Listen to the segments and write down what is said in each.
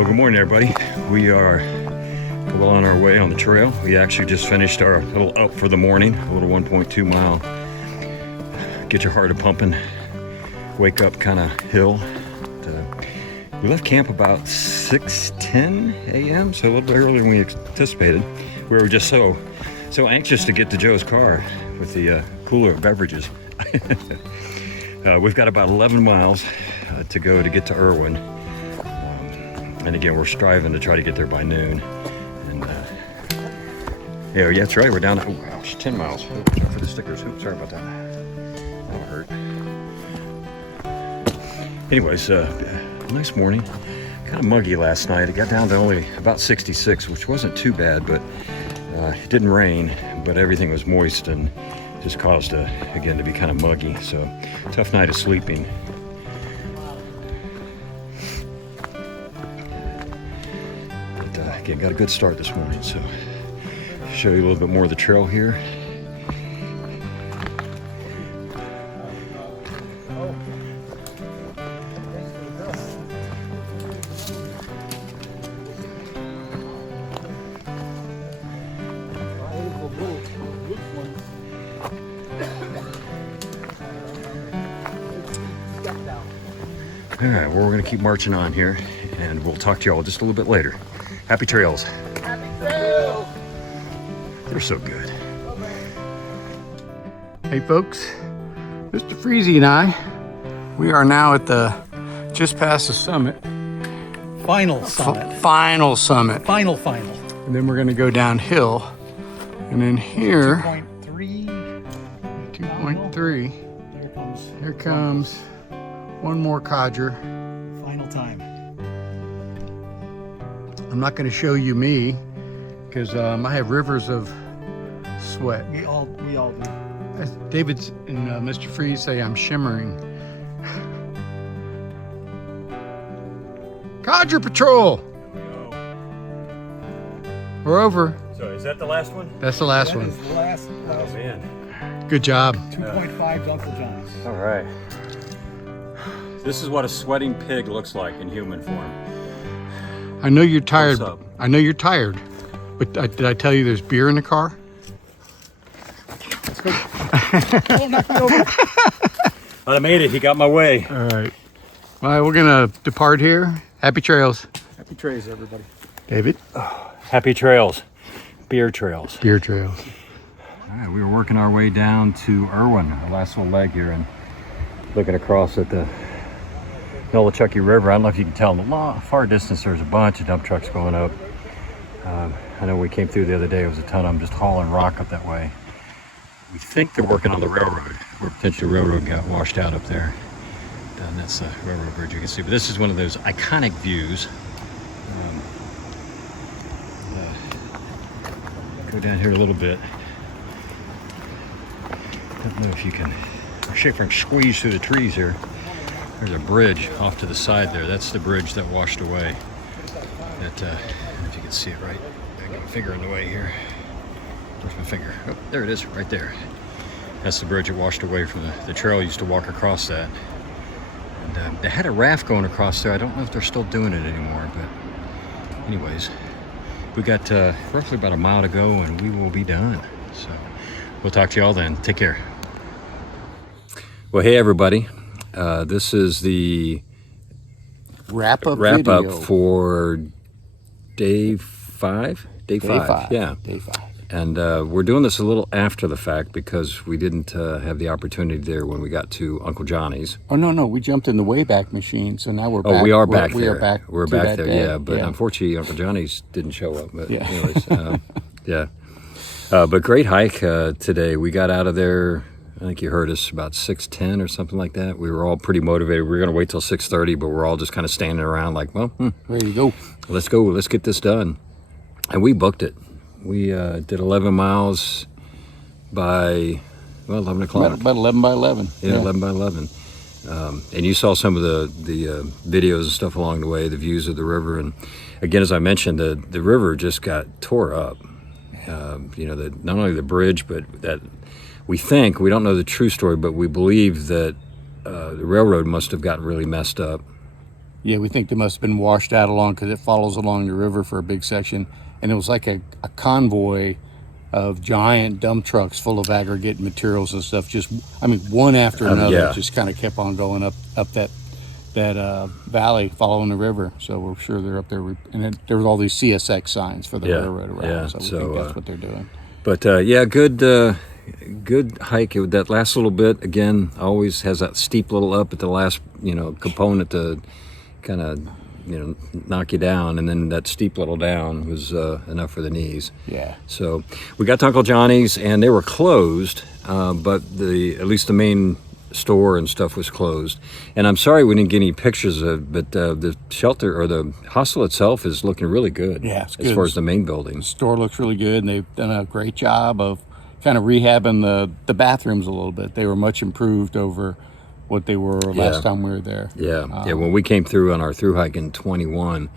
Well, good morning, everybody. We are well on our way on the trail. We actually just finished our little up for the morning, a little 1.2 mile, get your heart a pumping, wake up kind of hill. We left camp about 6:10 a.m., so a little bit earlier than we anticipated. We were just so anxious to get to Joe's car with the cooler of beverages. We've got about 11 miles to go to get to Erwin. And again, we're striving to try to get there by noon. And yeah, that's right. We're down to 10 miles. Oh, watch out for the stickers. Oops, sorry about that. That'll hurt. Anyways, nice morning. Kind of muggy last night. It got down to only about 66, which wasn't too bad, but it didn't rain, but everything was moist and just caused again to be kind of muggy. So tough night of sleeping. Again, got a good start this morning, so show you a little bit more of the trail here. All right, well, we're gonna keep marching on here, and we'll talk to y'all just a little bit later. Happy trails. Happy trails. They're so good. Hey folks, Mr. Freezy and I, we are now at just past the summit. Final summit. Final summit. Final. And then we're gonna go downhill. And then here, 2.3. Here comes one more codger. Final time. I'm not going to show you me because I have rivers of sweat. We all do. As David and Mr. Freeze say, I'm shimmering. Codger Patrol! We're over. So is that the last one? That's the last That one. is the last. Oh man. Good job. 2.5 Uncle John's. All right. This is what a sweating pig looks like in human form. I know you're tired. What's up? I know you're tired. But did I tell you there's beer in the car? Oh, knock me over. I made it. He got my way. All right. All right, we're going to depart here. Happy trails. Happy trails, everybody. David? Happy trails. Beer trails. Beer trails. All right, we were working our way down to Erwin, our last little leg here, and looking across at the Nolichucky River. I don't know if you can tell in the far distance there's a bunch of dump trucks going up. I know we came through the other day, it was a ton of them just hauling rock up that way. We think they're working on the railroad, where potentially the railroad got washed out up there. And that's the railroad bridge you can see. But this is one of those iconic views. Go down here a little bit. I don't know if you can, Schaefer and squeeze through the trees here. There's a bridge off to the side there. That's the bridge that washed away. That, I don't know if you can see it right. I got my finger in the way here. Where's my finger? Oh, there it is, right there. That's the bridge that washed away from the trail. I used to walk across that. And they had a raft going across there. I don't know if they're still doing it anymore, but anyways, we got roughly about a mile to go and we will be done. So we'll talk to y'all then. Take care. Well, hey everybody. This is the Wrap up for day five. Day five. Yeah. Day 5. And we're doing this a little after the fact because we didn't have the opportunity there when we got to Uncle Johnny's. Oh, no. We jumped in the Wayback Machine, so now we're back. Oh, we are back we there. Are back we're to back that there, day. yeah. But unfortunately, Uncle Johnny's didn't show up. But Yeah. anyways, yeah. But great hike today. We got out of there, I think you heard us, about 6:10 or something like that. We were all pretty motivated. We were going to wait till 6:30, but we're all just kind of standing around like, well, Ready to go. let's go. Let's get this done. And we booked it. We did 11 miles by, 11 o'clock. About 11 by 11. Yeah, 11 by 11. And you saw some of the videos and stuff along the way, the views of the river. And again, as I mentioned, the river just got tore up. Not only the bridge, but that we don't know the true story, but we believe that the railroad must have gotten really messed up Yeah, we think they must have been washed out along because it follows along the river for a big section. And it was like a convoy of giant dump trucks full of aggregate materials and stuff. Just, I mean, one after another, yeah. just kind of kept on going up that valley following the river. So we're sure they're up there. And then there was all these CSX signs for the railroad around. Yeah. So we think that's what they're doing. But yeah, good hike. That last little bit, again, always has that steep little up at the last, component to kind of, knock you down. And then that steep little down was enough for the knees. Yeah. So we got to Uncle Johnny's, and they were closed, but at least the main store and stuff was closed. And I'm sorry we didn't get any pictures of it, but the shelter or the hostel itself is looking really good. Yeah, it's as good. far as the main building. The store looks really good, and they've done a great job of kind of rehabbing the bathrooms a little bit. They were much improved over what they were last time we were there. Yeah, when we came through on our through hike in 21,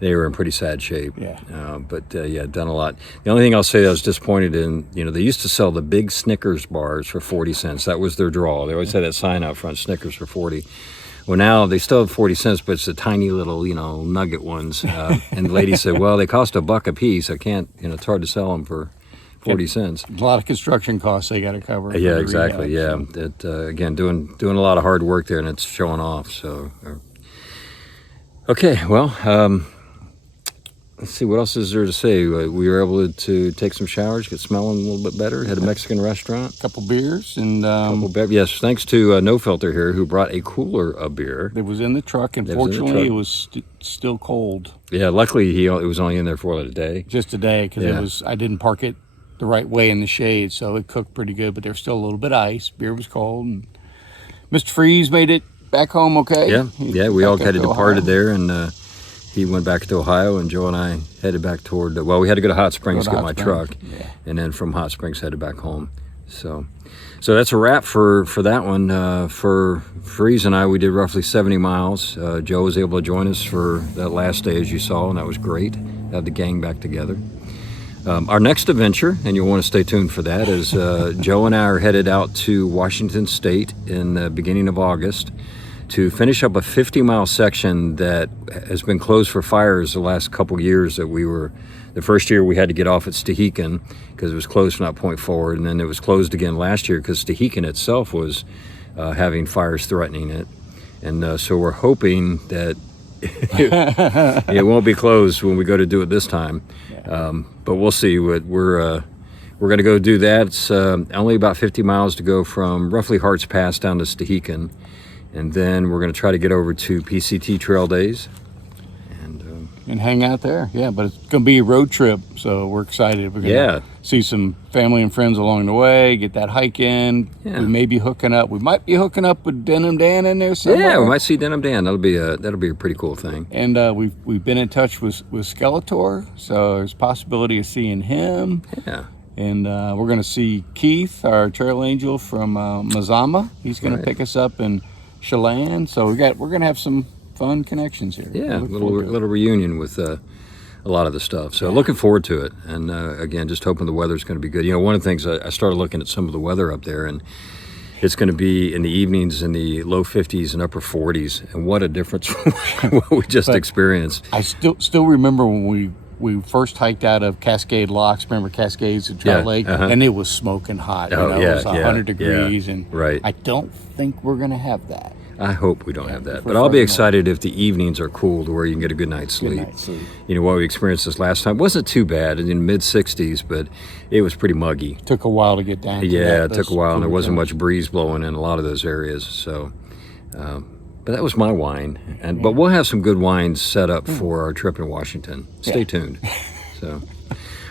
they were in pretty sad shape. Yeah. But done a lot. The only thing I'll say that I was disappointed in, they used to sell the big Snickers bars for 40 cents. That was their draw. They always had that sign out front, Snickers for 40. Well, now they still have 40 cents, but it's the tiny little, nugget ones. And the lady said, well, they cost $1 a piece. I can't, it's hard to sell them for 40 cents. A lot of construction costs they got to cover. Yeah, exactly. Rehab, That again, doing a lot of hard work there, and it's showing off. So, okay, well, let's see, what else is there to say? We were able to take some showers, get smelling a little bit better. Had a Mexican restaurant. A couple beers and yes, thanks to No Filter here, who brought a cooler of beer. It was in the truck, and fortunately, it was still cold. Yeah, luckily it was only in there for a day. Just a day, because I didn't park it the right way in the shade, so it cooked pretty good, but there was still a little bit of ice. Beer was cold, and Mr. Freeze made it back home okay. Yeah, we all kind of departed there, and he went back to Ohio, and Joe and I headed back toward, we had to go to Hot Springs to get my truck, and then from Hot Springs headed back home. So that's a wrap for that one. For Freeze and I, we did roughly 70 miles. Joe was able to join us for that last day, as you saw, and that was great to have the gang back together. Our next adventure, and you'll want to stay tuned for that, is Joe and I are headed out to Washington State in the beginning of August to finish up a 50-mile section that has been closed for fires the last couple years. The first year we had to get off at Stehekin because it was closed from that point forward, and then it was closed again last year because Stehekin itself was having fires threatening it. And so we're hoping that it won't be closed when we go to do it this time. But we'll see. We're going to go do that. It's only about 50 miles to go from roughly Harts Pass down to Stehekin. And then we're going to try to get over to PCT Trail Days. And hang out there. Yeah, but it's going to be a road trip, so we're excited. We're going to see some family and friends along the way, get that hike in. Yeah. We may be hooking up. We might be hooking up with Denim Dan in there somewhere. Yeah, we might see Denim Dan. That'll be a pretty cool thing. And we've been in touch with Skeletor, so there's a possibility of seeing him. Yeah. And we're going to see Keith, our trail angel from Mazama. He's going to pick us up in Chelan. So we're going to have some fun connections here. Yeah, a little reunion with a lot of the stuff. So looking forward to it. And again, just hoping the weather's going to be good. One of the things, I started looking at some of the weather up there, and it's going to be in the evenings in the low 50s and upper 40s. And what a difference from what we just experienced. I still remember when we first hiked out of Cascade Locks. Remember Cascades at Trout Lake? And it was smoking hot. It was 100 degrees. And I don't think we're going to have that. I hope we don't have that. But I'll be excited if the evenings are cool to where you can get a good night's sleep. What we experienced this last time wasn't too bad, in mid-60s, but it was pretty muggy. Took a while to get down to it took a while, and there wasn't much breeze blowing in a lot of those areas. So, but that was my wine. But we'll have some good wines set up for our trip in Washington. Stay tuned. So,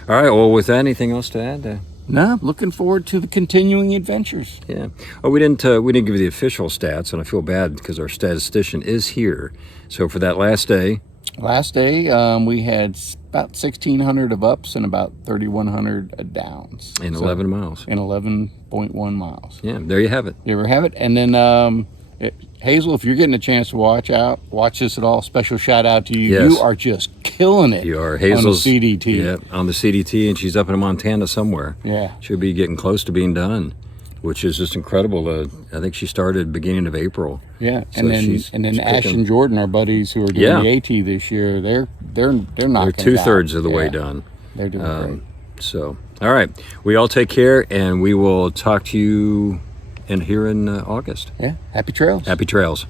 all right, well, with that, anything else to add? No, looking forward to the continuing adventures. Yeah. Oh, we didn't give you the official stats, and I feel bad because our statistician is here. So for that last day, we had about 1,600 of ups and about 3,100 of downs. In 11 miles. In 11.1 miles. Yeah, there you have it. And then Hazel, if you're getting a chance to watch this at all, special shout out to you. Yes. You are just killing it. You are. Hazel's on the CDT. Yeah, on the CDT, and she's up in Montana somewhere. Yeah. She'll be getting close to being done. which is just incredible. I think she started beginning of April. Yeah, So she's Ash cooking. and Jordan, our buddies who are doing the AT this year, they're knocking. They're 2/3 it out. of the way done. They're doing great. So, all right, we all take care, and we will talk to you here in August. Yeah, happy trails. Happy trails.